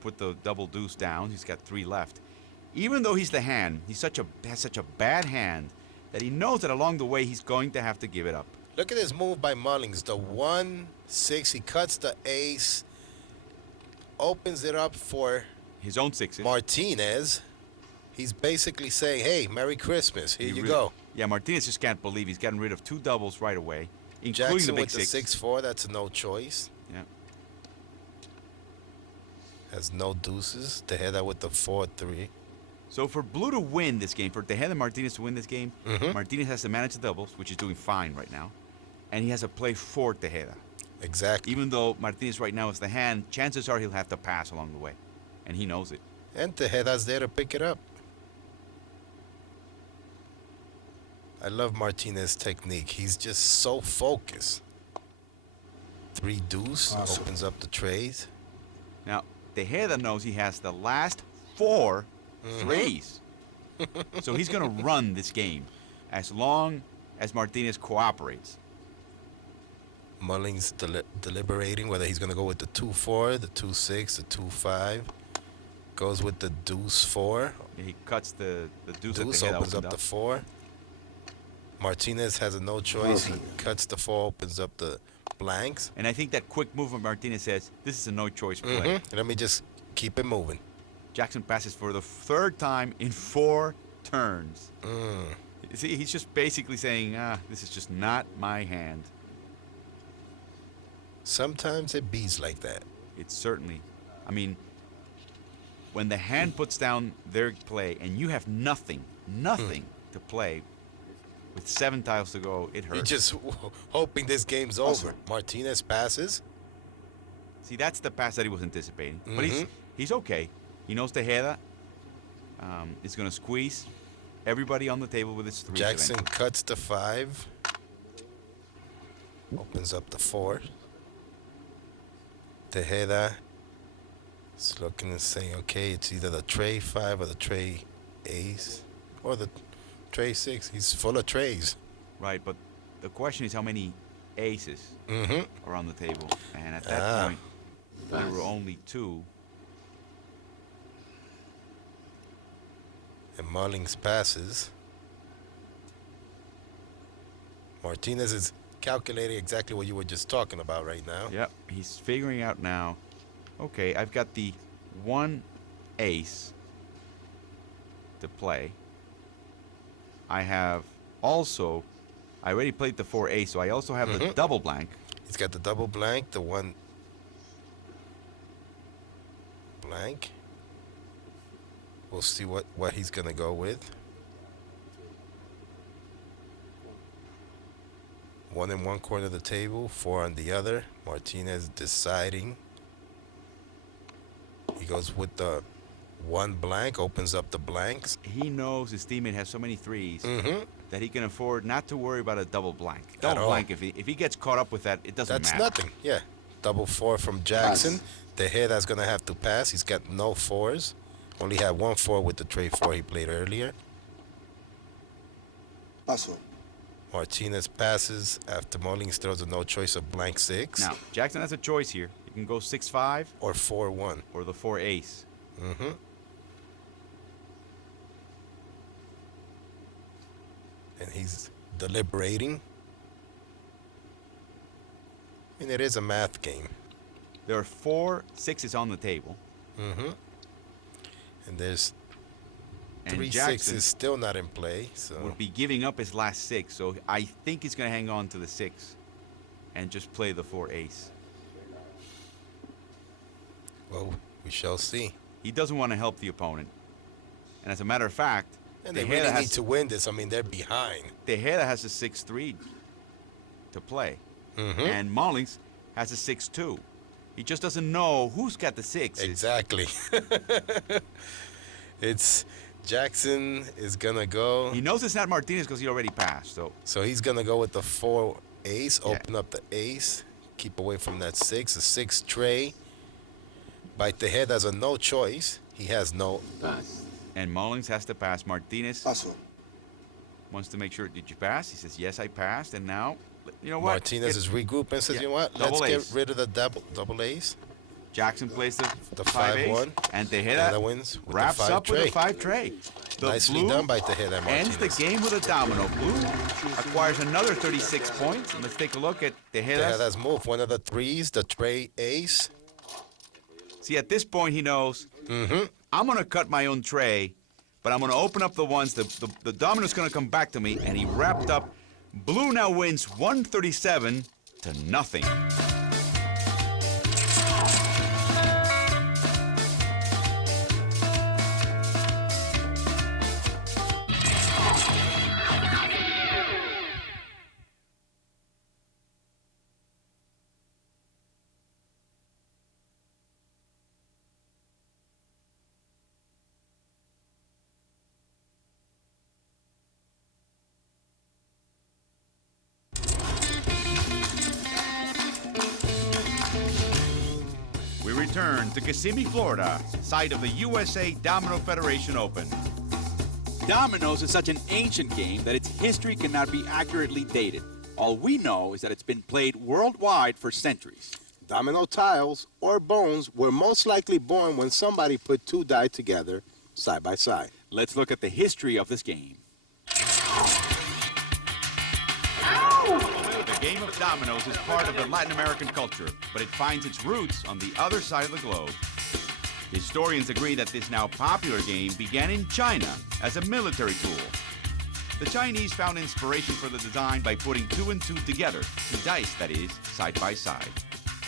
put the double deuce down. He's got 3 left. Even though he's the hand, has such a bad hand that he knows that along the way he's going to have to give it up. Look at this move by Mullings. The 1-6. He cuts the ace, opens it up for His own sixes. Martinez. He's basically saying, "Hey, Merry Christmas. Here you go." Yeah, Martinez just can't believe he's gotten rid of 2 doubles right away, including Jackson the big with the 6-4. That's a no choice. Yeah. Has no deuces. Tejeda with the 4-3. So for Blue to win this game, for Tejeda and Martinez to win this game, Martinez has to manage the doubles, which is doing fine right now, and he has to play for Tejeda. Exactly. Even though Martinez right now is the hand, chances are he'll have to pass along the way, and he knows it. And Tejeda's there to pick it up. I love Martinez's technique. He's just so focused. 3 deuce opens up the trays. Now, Tejeda knows he has the last 4 threes. So he's going to run this game as long as Martinez cooperates. Mullings deliberating whether he's going to go with the 2-4, the 2-6, the 2-5. Goes with the deuce 4. Yeah, he cuts the deuce. Deuce opens up the 4. Martinez has a no choice. He cuts the 4, opens up the blanks. And I think that quick move of Martinez says, this is a no-choice play. Let me just keep it moving. Jackson passes for the 3rd time in 4 turns. See, he's just basically saying, this is just not my hand. Sometimes it beats like that. It's certainly, I mean, when the hand puts down their play and you have nothing to play with 7 tiles to go, it hurts. You're just hoping this game's over. Martinez passes. See, that's the pass that he was anticipating. But he's okay. He knows Tejeda is going to squeeze everybody on the table with his 3. Jackson cuts the 5. Opens up the 4. Tejeda is looking and saying, okay, it's either the tray 5 or the tray ace or the tray 6. He's full of trays. Right, but the question is how many aces are on the table. And at that point, there were only 2. And Mullings passes. Martinez is calculating exactly what you were just talking about right now. Yep, he's figuring out now, okay, I've got the 1 ace to play. I have also, I already played the 4 ace, so I also have the double blank. He's got the double blank, the 1 blank. We'll see what he's going to go with. 1 in one corner of the table, 4 on the other. Martinez deciding. He goes with the 1 blank, opens up the blanks. He knows his teammate has so many 3s that he can afford not to worry about a double blank. Double all. blank, if he gets caught up with that, it doesn't That's matter. nothing, yeah. Double 4 from Jackson. Tejeda's going to have to pass. He's got no 4s. Only had 1 4 with the tray 4 he played earlier. Martinez passes after Mullings throws a no choice of blank 6. Now, Jackson has a choice here. He can go 6-5 or 4-1. or the 4 ace. And he's deliberating. I mean, it is a math game. There are 4 6s on the table. And there's And 3 Jackson 6s still not in play. So would be giving up his last 6. So I think he's going to hang on to the 6 and just play the 4 ace. well, we shall see. He doesn't want to help the opponent. And as a matter of fact, And they Tejeda really need to win this. I mean, they're behind. Tejeda has a 6-3 to play. And Mullings has a 6-2. He just doesn't know who's got the 6. Exactly. It's Jackson is going to go. He knows it's not Martinez because he already passed. So he's going to go with the 4 ace, open up the ace, keep away from that 6, a 6 tray. By Tejeda has a no choice. He has no. And Mullings has to pass. Martinez wants to make sure, did you pass? He says, yes, I passed. And now, you know what? Martinez is regrouping and says, you know what? Double Let's ace. get rid of the double ace. Jackson plays the five 5 ace, one, and Tejeda Tejeda wins with the wraps five up with a tray. 5 tray. The Nicely blue done by Tejeda ends the Martinez. game with a domino. Blue acquires another 36 points, and let's take a look at Tejeda's. Tejeda's move, one of the threes, the tray ace. See, at this point, he knows, I'm going to cut my own tray, but I'm going to open up the ones. The domino's going to come back to me, and he wrapped up. Blue now wins 137 to nothing. We return to Kissimmee, Florida, site of the USA Domino Federation Open. Dominoes is such an ancient game that its history cannot be accurately dated. All we know is that it's been played worldwide for centuries. Domino tiles or bones were most likely born when somebody put two die together side by side. Let's look at the history of this game. The game of dominoes is part of the Latin American culture, but it finds its roots on the other side of the globe. Historians agree that this now popular game began in China as a military tool. The Chinese found inspiration for the design by putting 2 and 2 together, 2 dice, that is, side by side.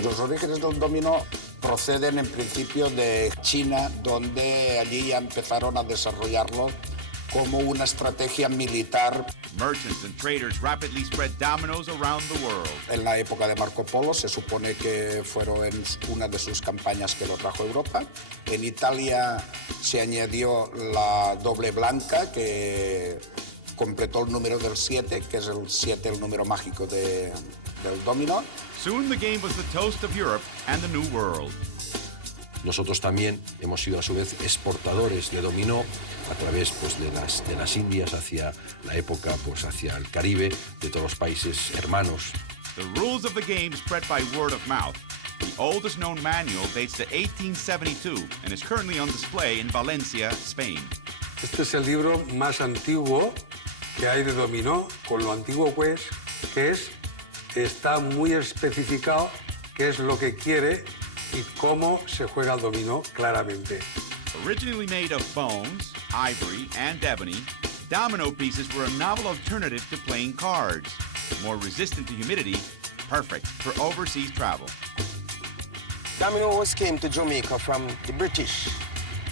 Los orígenes del dominó proceden en principio de China, donde allí ya empezaron a desarrollarlo como una estrategia militar. Merchants and traders rapidly spread dominoes around the world. En la época de Marco Polo se supone que fueron en una de sus campañas que lo trajo a Europa. En Italia se añadió la doble blanca que completó el número del 7, que es el 7 el número mágico del dominó. Soon the game was the toast of Europe and the New World. Nosotros también hemos sido a su vez exportadores de dominó a través pues, de las Indias hacia la época, pues hacia el Caribe, de todos los países hermanos. The rules of the game spread by word of mouth. The oldest known manual dates to 1872 and is currently on display in Valencia, Spain. Este es el libro más antiguo que hay de dominó, con lo antiguo pues que es, está muy especificado qué es lo que quiere y cómo se juega el dominó claramente. Originally made of bones, ivory, and ebony, domino pieces were a novel alternative to playing cards. More resistant to humidity, perfect for overseas travel. Domino always came to Jamaica from the British.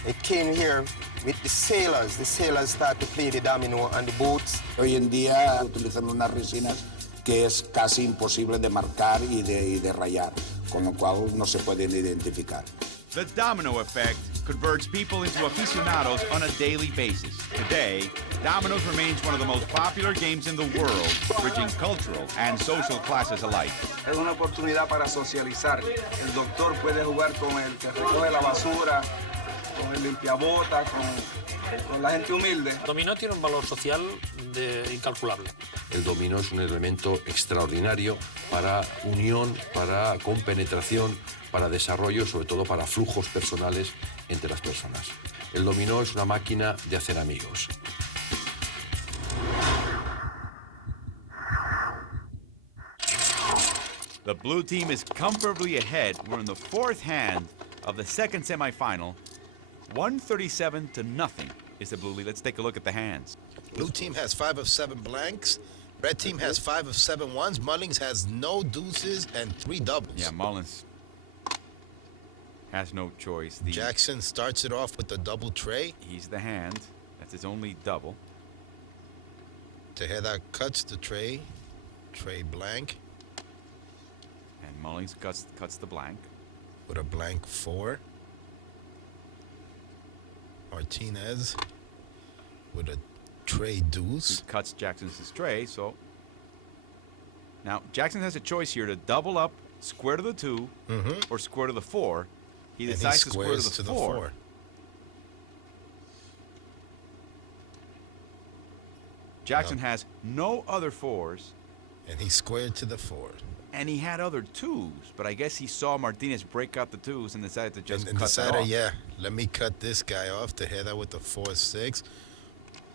It came here with the sailors. The sailors started to play the domino on the boats. Hoy en día utilizan unas resinas que es casi imposible de marcar y de rayar, con lo cual no se pueden identificar. The domino effect converts people into aficionados on a daily basis. Today, dominoes remains one of the most popular games in the world, bridging cultural and social classes alike. Es una oportunidad para socializar. El doctor puede jugar con el que recoge la basura, con el limpiabota, con la gente humilde. Dominó tiene un valor social incalculable. El dominó es un elemento extraordinario para unión, para compenetración, para desarrollo, sobre todo para flujos personales entre las personas. El dominó es una máquina de hacer amigos. The blue team is comfortably ahead. We're in the 4th hand of the 2nd semifinal. 137 to nothing is the blue lead. Let's take a look at the hands. Blue team has 5 of 7 blanks. Red team has 5 of 7 ones. Mullings has no deuces and 3 doubles. Yeah, Mullins has no choice. Jackson starts it off with the double tray. He's the hand. That's his only double. Tejeda cuts the tray. Tray blank And Mullins cuts the blank. with a blank 4. Martinez with a tray He deuce. cuts Jackson's tray, so now Jackson has a choice here to double up, square to the 2, or square to the 4. He And decides to square squares to the 4. Jackson has no other 4s. And he squared to the 4. And he had other twos, but I guess he saw Martinez break out the twos and decided to just and cut that decided, off. yeah, let me cut this guy off. Tejeda with the 4-6.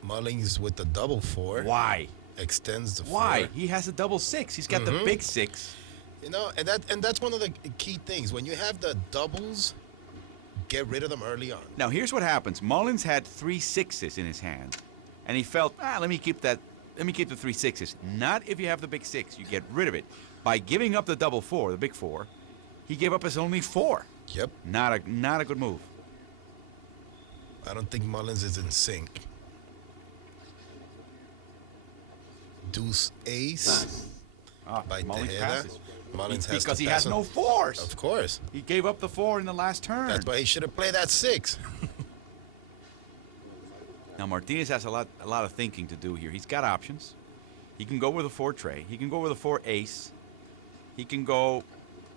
Mullings with the double 4. Why? Extends the 4. Why? He has a double 6. He's got the big 6. You know, and that's one of the key things. When you have the doubles, get rid of them early on. Now, here's what happens. Mullins had 3 6s in his hand, and he felt, let me keep the 3 6s. Not if you have the big 6. You get rid of it. By giving up the double 4, the big 4, he gave up his only 4. Yep. Not a good move. I don't think Mullins is in sync. Deuce ace by Mullins Tejeda. passes. Mullins has Because to he pass has no him. 4s. Of course. He gave up the 4 in the last turn. That's why he should have played that 6. Now, Martinez has a lot of thinking to do here. He's got options. He can go with a 4 tray. He can go with a 4 ace. He can go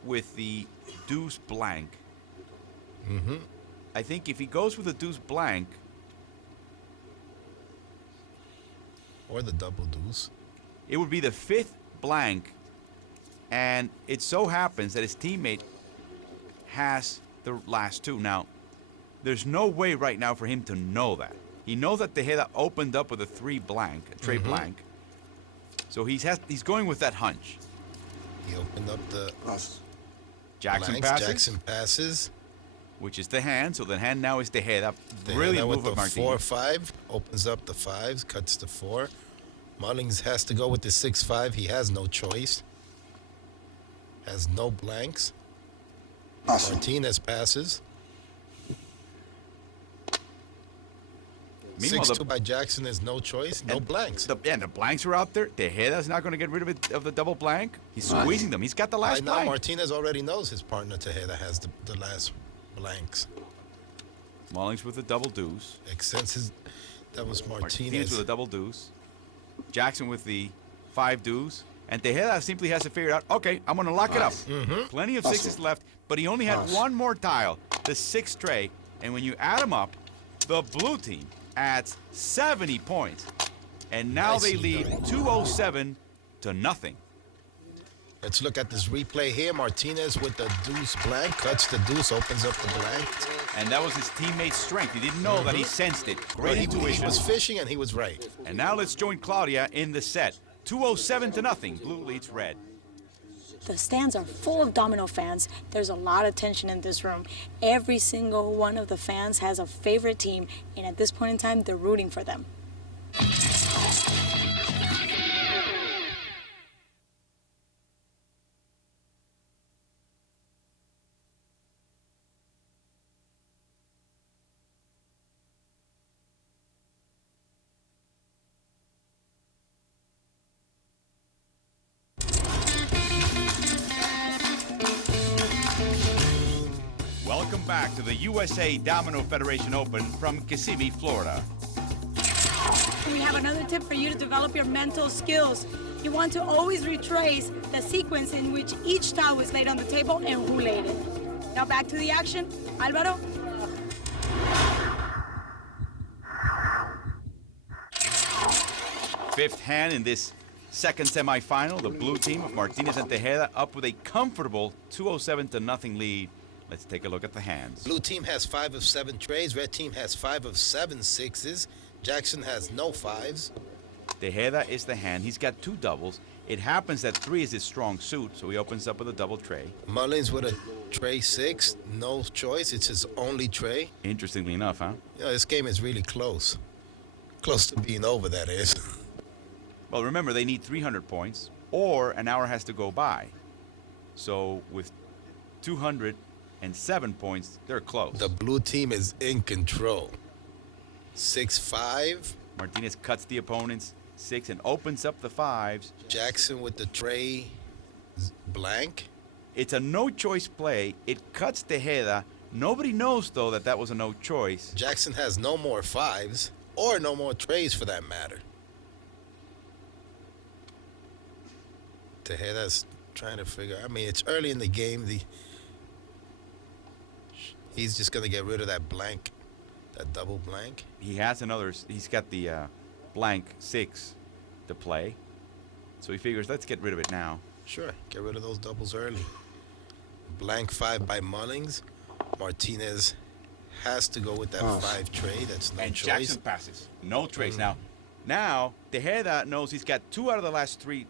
with the deuce blank. I think if he goes with a deuce blank, Or the double deuce. it would be the 5th blank, and it so happens that his teammate has the last 2. Now, there's no way right now for him to know that. He knows that Tejeda opened up with a 3 blank, a tray blank. So he's going with that hunch. He opened up the Jackson blanks. passes, Jackson passes. which is the hand. So the hand now is Tejeda. Tejeda Brilliant with move of the Martinez. 4-5. Opens up the 5s. Cuts the 4. Mullings has to go with the 6-5. He has no choice. Has no blanks. Martinez passes. Meanwhile, 6-2 by Jackson is no choice. No blanks. The blanks are out there. Tejeda's not going to get rid of the double blank. He's squeezing them. He's got the last Right now, blank. Martinez already knows his partner Tejeda has the last blanks. Mullings with the double deuce. Since that was Martinez Martinez. with a double deuce. Jackson with the 5 deuce. And Tejeda simply has to figure out, okay, I'm going to lock it up. Plenty of 6s left, but he only had one more tile, the 6 tray. And when you add them up, the blue team adds 70 points. And now they lead 207 to nothing. Let's look at this replay here. Martinez with the deuce blank. Cuts the deuce, opens up the blank. And that was his teammate's strength. He didn't know that he sensed it. Great intuition. He was fishing and he was right. And now let's join Claudia in the set. 207 to nothing. Blue leads red. The stands are full of domino fans. There's a lot of tension in this room. Every single one of the fans has a favorite team, and at this point in time, they're rooting for them. Welcome back to the USA Domino Federation Open from Kissimmee, Florida. We have another tip for you to develop your mental skills. You want to always retrace the sequence in which each tile was laid on the table and who laid it. Now back to the action. Álvaro. Fifth hand in this second semifinal. The blue team of Martinez and Tejeda up with a comfortable 207 to nothing lead. Let's take a look at the hands. Blue team has 5 of 7 trays. Red team has 5 of 7 6s. Jackson has no 5s. Tejeda is the hand. He's got 2 doubles. It happens that 3 is his strong suit, so he opens up with a double tray. Mullins with a tray 6. No choice. It's his only tray. Interestingly enough, huh? You know, this game is really close. Close to being over, that is. Well, remember, they need 300 points, or an hour has to go by. So with 207 points, they're close. The blue team is in control. 6-5. Martinez cuts the opponent's 6 and opens up the 5s. Jackson with the tray blank. It's a no-choice play. It cuts Tejeda. Nobody knows, though, that that was a no choice. Jackson has no more 5s, or no more trays for that matter. Tejeda's trying to figure. I mean, it's early in the game. He's just gonna get rid of that blank, that double blank. He has another. He's got the blank 6 to play, so he figures let's get rid of it now. Sure, get rid of those doubles early. Blank 5 by Mullings. Martinez has to go with that 5 tray. That's no And choice. Jackson passes. No trays. Now, Tejeda knows he's got 2 out of the last 3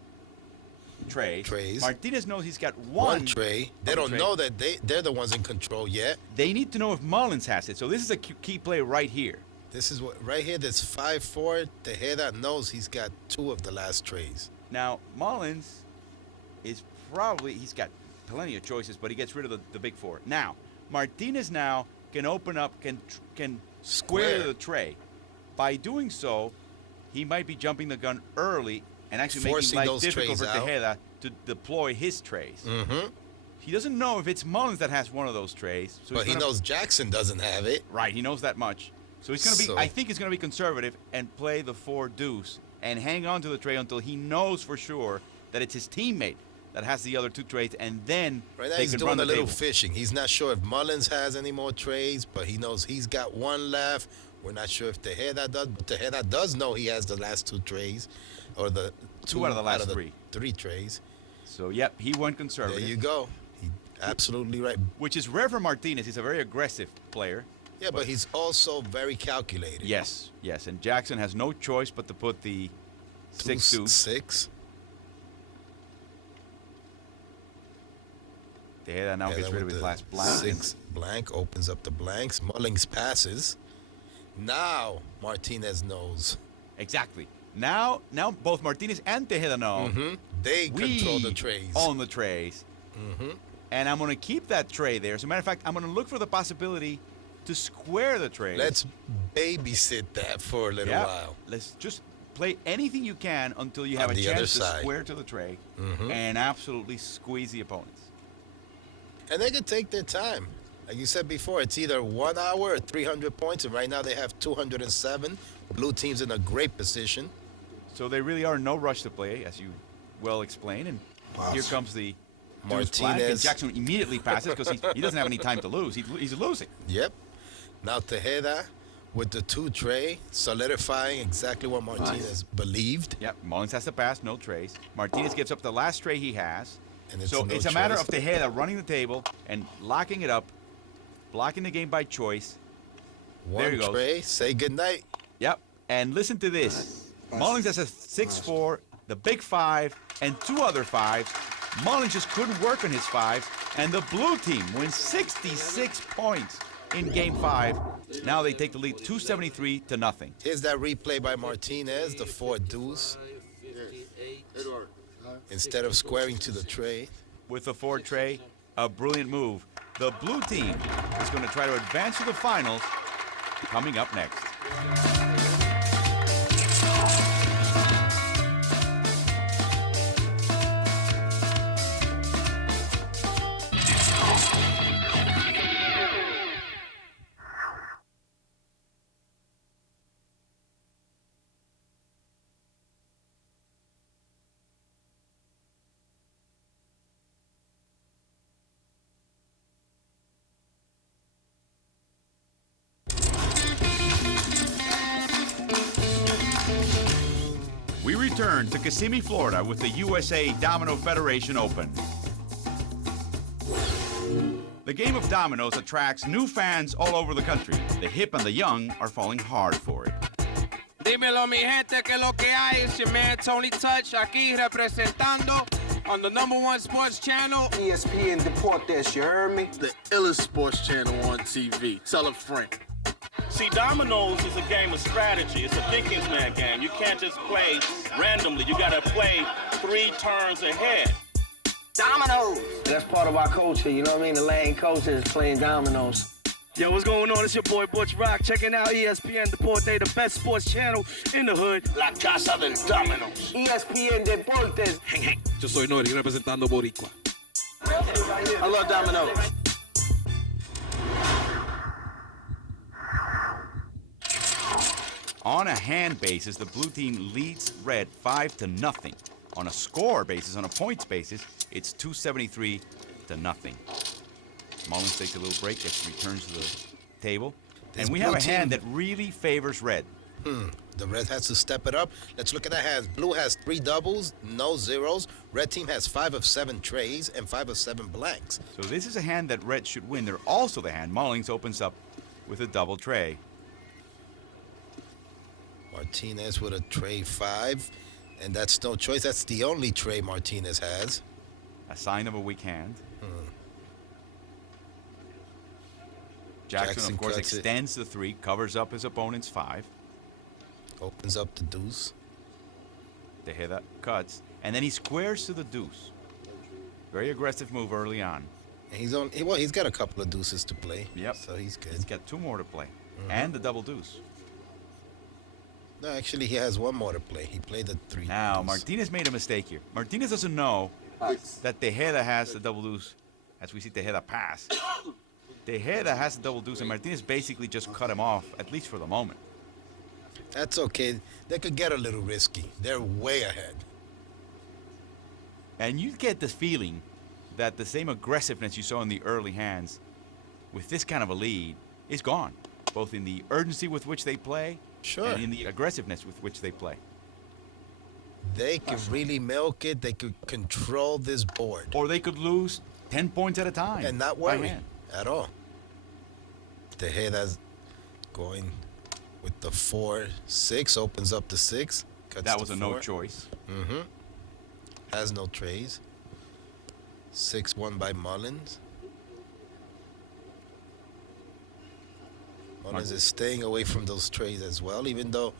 trays. Martinez knows he's got one tray. They don't know that they're the ones in control yet. They need to know if Mullins has it. So this is a key play right here. This is what right here. That's 5-4. Tejeda knows he's got 2 of the last trays. Now Mullins is he's got plenty of choices, but he gets rid of the big 4. Now Martinez can open up, can square the tray. By doing so, he might be jumping the gun early and actually Forcing making life those difficult for trays out. Tejeda to deploy his trays. Mm-hmm. He doesn't know if it's Mullins that has one of those trays. So But he knows Jackson doesn't have it. Right, he knows that much. So he's going to be, I think he's going to be conservative and play the 4 deuce and hang on to the tray until he knows for sure that it's his teammate that has the other 2 trays, and then Right now they he's can doing run a the little table. fishing. He's not sure if Mullins has any more trays, but he knows he's got 1 left. We're not sure if Tejeda does, but Tejeda does know he has the last 2 trays, or the 2 out of the last 3. 3 trays. So, yep, he went conservative. There you go. Absolutely right. Which is rare for Martinez. He's a very aggressive player. Yeah, but he's also very calculated. Yes. And Jackson has no choice but to put the 6 deuce. 6. Tejeda now gets rid of his last blank. 6 blank opens up the blanks. Mullings passes. Now Martinez knows. Exactly. Now both Martinez and Tejeda know. Mm-hmm. They control the trays. Own the trays. Mm-hmm. And I'm going to keep that tray there. As a matter of fact, I'm going to look for the possibility to square the tray. Let's babysit that for a little while. Let's just play anything you can until you have On a the other chance to side. square to the tray and absolutely squeeze the opponents. And they can take their time. Like you said before, it's either 1 hour or 300 points, and right now they have 207. Blue team's in a great position. So they really are in no rush to play, as you well explained. And here comes the deuce blank, and Martinez. Jackson immediately passes because he doesn't have any time to lose. He's losing. Yep. Now Tejeda with the 2 tray, solidifying exactly what Martinez believed. Yep, Mullins has to pass, no trays. Martinez gives up the last tray he has. And it's so no it's a matter choice. of Tejeda running the table and locking it up, blocking the game by choice. There he 1 goes. tray, say goodnight. Yep, and listen to this. Mullins has a 6-4, the big 5, and 2 other 5s. Mullins just couldn't work on his 5s, and the blue team wins 66 points in Game 5. Now they take the lead 273-0. Here's that replay by Martinez, the 4 deuce. Instead of squaring to the tray. With the 4 tray, a brilliant move. The blue team is going to try to advance to the finals coming up next. We return to Kissimmee, Florida with the USA Domino Federation Open. The game of dominoes attracts new fans all over the country. The hip and the young are falling hard for it. Dímelo, mi gente, que lo que hay. It's your man Tony Touch aquí representando on the #1 sports channel, ESPN Deportes, you heard me? The illest sports channel on TV. Tell a friend. See, dominoes is a game of strategy. It's a thinking man game. You can't just play randomly. You got to play 3 turns ahead. Dominoes! That's part of our culture, you know what I mean? The lane culture is playing dominoes. Yo, what's going on? It's your boy Butch Rock, checking out ESPN Deportes, the best sports channel in the hood. La Casa del Dominoes. ESPN Deportes. Yo soy Nori, representando Boricua. I love dominoes. On a hand basis, the blue team leads red 5-0. On a score basis, on a points basis, it's 273-0. Mullins takes a little break, returns to the table. And we have a hand that really favors red. The red has to step it up. Let's look at the hands. Blue has 3 doubles, no zeros. Red team has 5 of 7 trays and 5 of 7 blanks. So this is a hand that red should win. They're also the hand Mullings opens up with a double tray. Martinez with a tray 5, and that's no choice. That's the only tray Martinez has. A sign of a weak hand. Jackson, of course, cuts it. extends the 3, covers up his opponent's 5. Opens up the deuce. Tejeda cuts, and then he squares to the deuce. Very aggressive move early on. And he's got a couple of deuces to play. Yep. So he's good. He's got 2 more to play, and the double deuce. No, actually, he has 1 more to play. He played the 3. Now, deuce. Martinez made a mistake here. Martinez doesn't know that Tejeda has the double deuce, as we see Tejeda pass. Tejeda has the double deuce, and Martinez basically just cut him off, at least for the moment. That's okay. They could get a little risky. They're way ahead. And you get this feeling that the same aggressiveness you saw in the early hands with this kind of a lead is gone, both in the urgency with which they play and in the aggressiveness with which they play. They can really milk it. They could control this board. Or they could lose 10 points at a time. And not by worry hand. at all. Tejeda's going with the 4-6, opens up the 6. Cuts That the was a 4. no choice. Has no trays. 6-1 by Mullins. Mullins is staying away from those trays as well, even though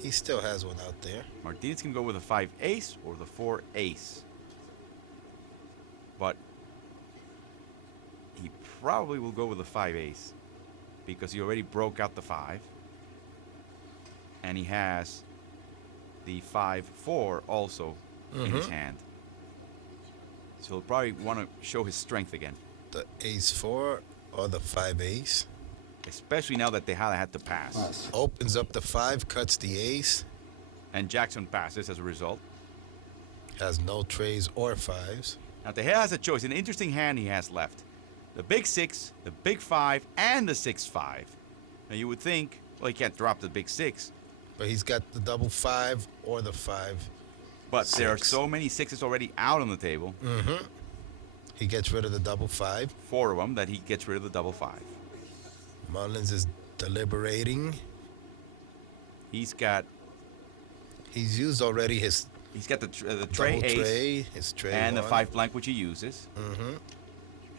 he still has one out there. Martinez can go with a 5 ace or the 4 ace. But he probably will go with the 5 ace because he already broke out the 5. And he has the 5-4 also in his hand. So he'll probably want to show his strength again. The ace-4 or the 5 ace. Especially now that Tejada had to pass. Opens up the 5, cuts the ace. And Jackson passes as a result. Has no trays or 5s. Now Tejada has a choice. An interesting hand he has left. The big 6, the big 5, and the 6-5. Now you would think, well, he can't drop the big 6. But he's got the double 5 or the 5. But there are 6. so many 6s already out on the table. He gets rid of the double 5. 4 of them that he gets rid of the double 5. Mullins is deliberating. He's used already his. He's got the tray double ace tray, his tray and 1. the 5 blank, which he uses.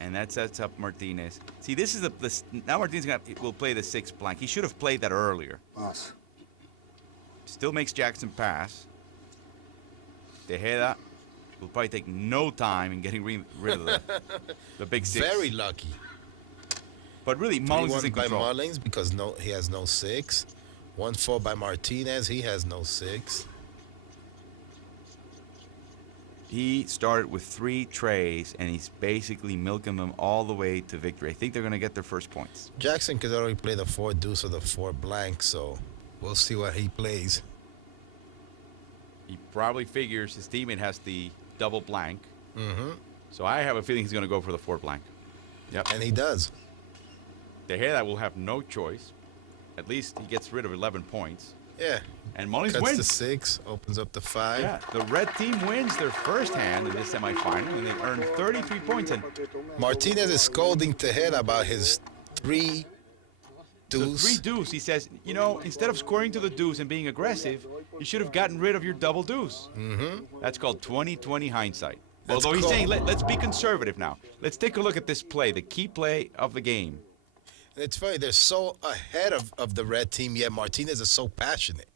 And that sets up Martinez. See, this is now Martinez will play the 6 blank. He should have played that earlier. Still makes Jackson pass. Tejeda will probably take no time in getting rid of the big 6. Very lucky. But really, Mullins is in by control. Mullins because he has no 6. 1-4 by Martinez. He has no 6. He started with 3 trays, and he's basically milking them all the way to victory. I think they're going to get their first points. Jackson could already play the 4 deuce or the 4 blank, so we'll see what he plays. He probably figures his teammate has the double blank. Mm-hmm. So I have a feeling he's going to go for the 4 blank. Yep. And he does. Tejeda will have no choice. At least he gets rid of 11 points. Yeah. And Mullins Cuts wins. the 6, opens up the 5. Yeah, the red team wins their first hand in this semifinal, and they earn 33 points. And Martinez is scolding Tejeda about his 3 deuce. the 3 deuce, he says, you know, instead of scoring to the deuce and being aggressive, you should have gotten rid of your double deuce. That's called 20/20 hindsight. Although he's saying, let's be conservative now. Let's take a look at this play, the key play of the game. And it's funny, they're so ahead of the red team, yet Martinez is so passionate.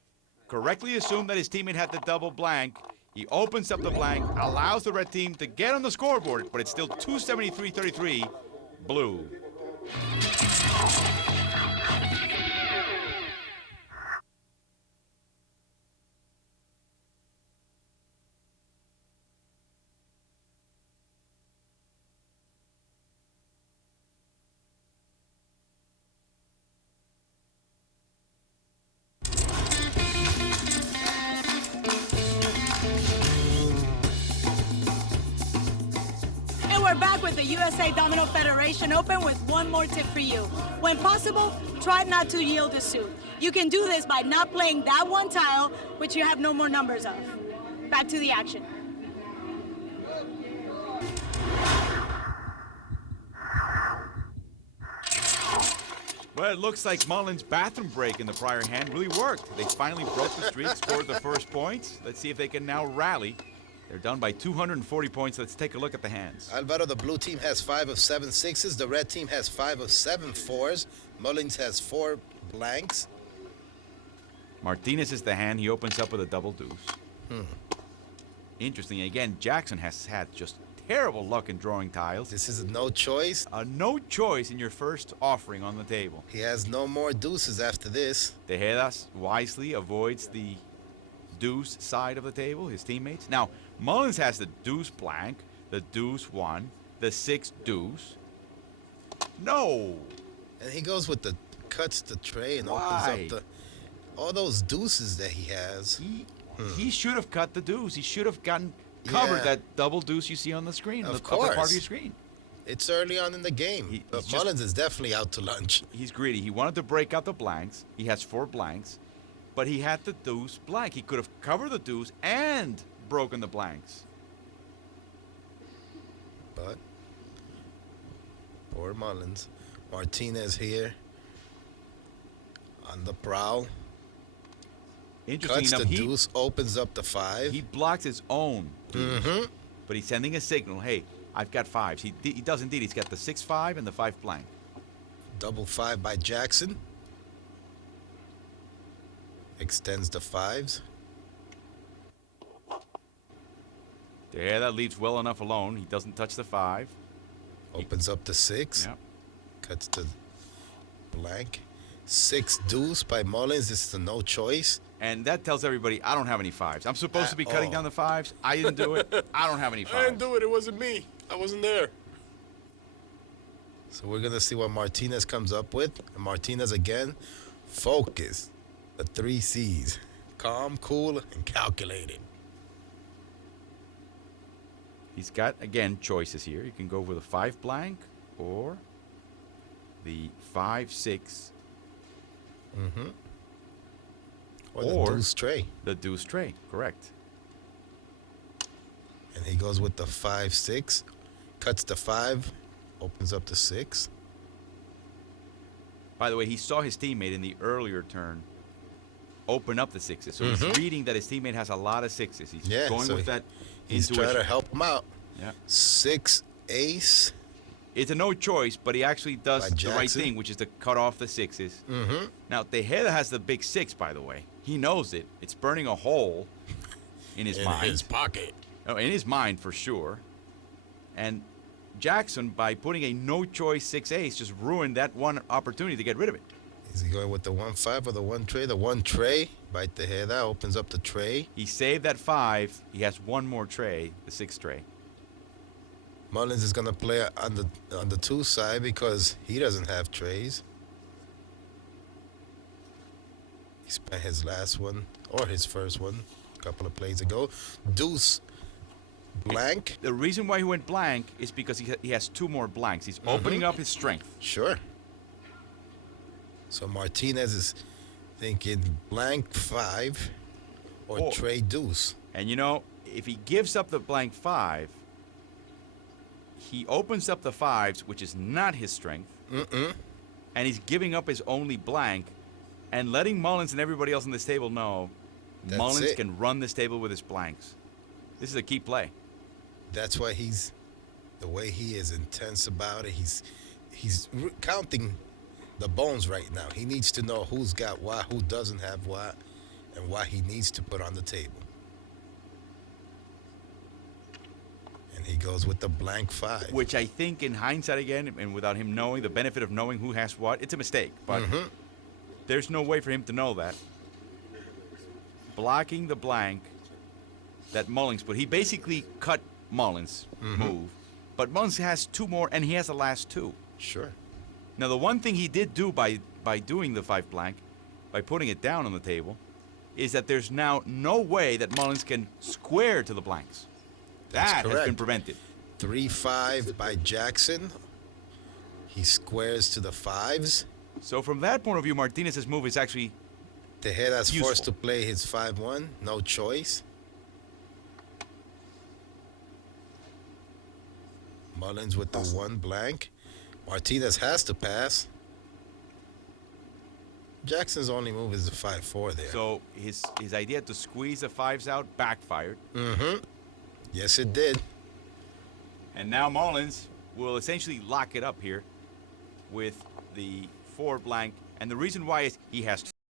Correctly assumed that his teammate had the double blank. He opens up the blank, allows the red team to get on the scoreboard, but it's still 273-33 blue. And we're back with the USA Domino Federation Open with one more tip for you. When possible, try not to yield a suit. You can do this by not playing that one tile, which you have no more numbers of. Back to the action. Well, it looks like Mullins' bathroom break in the prior hand really worked. They finally broke the streak, scored the first points. Let's see if they can now rally. They're down by 240 points. Let's take a look at the hands. Alvaro, the blue team has 5 of 7 sixes. The red team has 5 of 7 fours. Mullins has 4 blanks. Martinez is the hand. He opens up with a double deuce. Interesting. Again, Jackson has had just terrible luck in drawing tiles. This is a no choice. A no choice in your first offering on the table. He has no more deuces after this. Tejedas wisely avoids the deuce side of the table, his teammates. Now, Mullins has the deuce blank, the deuce 1, the 6 deuce. No! And he goes with the cuts the tray and Why? opens up all those deuces that he has. He should have cut the deuce. He should have gotten covered that double deuce you see on the screen, on the upper part of your screen. It's early on in the game. But Mullins is definitely out to lunch. He's greedy. He wanted to break out the blanks. He has 4 blanks, but he had the deuce blank. He could have covered the deuce and broken the blanks. But poor Mullins. Martinez here on the prowl. Interesting Cuts enough, the deuce, opens up the 5. He blocks his own deuce, but he's sending a signal. Hey, I've got 5s. He does indeed. He's got the 6-5 and the 5 blank. Double 5 by Jackson. Extends the 5s. Yeah, that leaves well enough alone. He doesn't touch the 5. Opens up the 6. Yep. Cuts the blank. 6 deuce by Mullins. This is a no choice. And that tells everybody, I don't have any 5s. I'm supposed to be cutting down the 5s. I didn't do it. I don't have any 5s. I didn't do it. It wasn't me. I wasn't there. So we're going to see what Martinez comes up with. And Martinez again, focus. The 3 C's. Calm, cool, and calculated. He's got, again, choices here. You can go with a 5 blank or the 5-6. Or the deuce tray. The deuce tray, correct. And he goes with the 5-6. Cuts the 5. Opens up the 6. By the way, he saw his teammate in the earlier turn open up the 6s. So he's reading that his teammate has a lot of 6s. He's going so with that He's intuition. trying to help him out. Yeah. 6 ace. It's a no choice, but he actually does the right Jackson. thing, which is to cut off the 6s. Now, Tejeda has the big 6, by the way. He knows it. It's burning a hole in his mind. In his pocket. Oh, in his mind, for sure. And Jackson, by putting a no-choice 6 ace, just ruined that one opportunity to get rid of it. Is he going with the 1-5 or the 1 tray? The 1 tray by Tejeda opens up the tray. He saved that 5. He has one more tray, the 6 tray. Mullins is going to play on the 2 side because he doesn't have trays. He spent his last one, or his first one, a couple of plays ago. Deuce blank. The reason why he went blank is because he has 2 more blanks. He's opening up his strength. Sure. So Martinez is thinking blank 5 or tray deuce. And you know, if he gives up the blank 5, he opens up the 5s, which is not his strength. And he's giving up his only blank and letting Mullins and everybody else on this table know Mullins can run this table with his blanks. This is a key play. That's why he's the way he is intense about it. He's counting the bones right now. He needs to know who's got what, who doesn't have what, and what he needs to put on the table. And he goes with the blank 5. Which I think in hindsight again, and without him knowing, the benefit of knowing who has what, it's a mistake. But there's no way for him to know that. Blocking the blank that Mullins put. He basically cut Mullins' move. But Mullins has 2 more, and he has the last 2. Sure. Now, the one thing he did do by doing the 5 blank, by putting it down on the table, is that there's now no way that Mullins can square to the blanks. That's That has correct. been prevented. 3-5 by Jackson. He squares to the 5s. So from that point of view, Martinez's move is actually Tejeda's useful. forced to play his 5-1. No choice. Mullins with the 1 blank. Martinez has to pass. Jackson's only move is the 5-4 there. So his idea to squeeze the 5s out backfired. Yes, it did. And now Mullins will essentially lock it up here with the 4 blank. And the reason why is he has